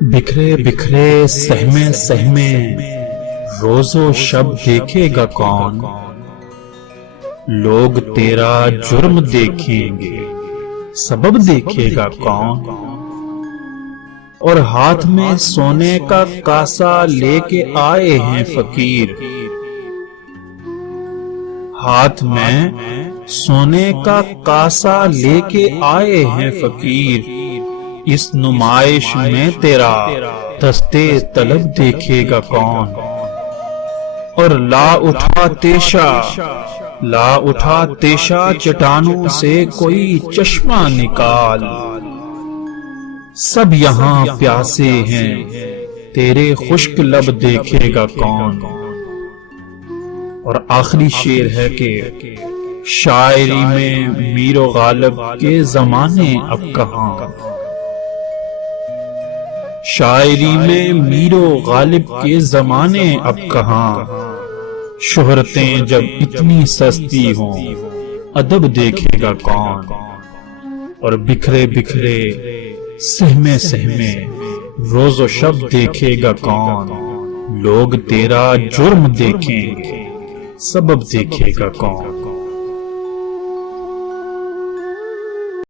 بکھرے بکھرے سہمے سہمے روز و شب دیکھے گا کون، لوگ تیرا جرم دیکھیں گے سبب دیکھے گا کون، اور ہاتھ میں سونے کا کاسا لے کے آئے ہیں فقیر، ہاتھ میں سونے کا کاسا لے کے آئے ہیں فقیر، اس نمائش میں تیرا دستے طلب دیکھے گا کون، اور لا اٹھا تیشا چٹانوں سے کوئی چشمہ نکال، سب یہاں پیاسے ہیں تیرے خشک لب دیکھے گا کون۔ اور آخری شعر ہے کہ شاعری میں میر و غالب کے زمانے اب کہاں، شاعری میں میر و غالب کے زمانے اب کہاں، شہرتیں جب اتنی سستی ہوں ادب دیکھے گا کون، اور بکھرے بکھرے سہمے سہمے روز و شب دیکھے گا کون، لوگ تیرا جرم دیکھیں گے سبب دیکھے گا کون۔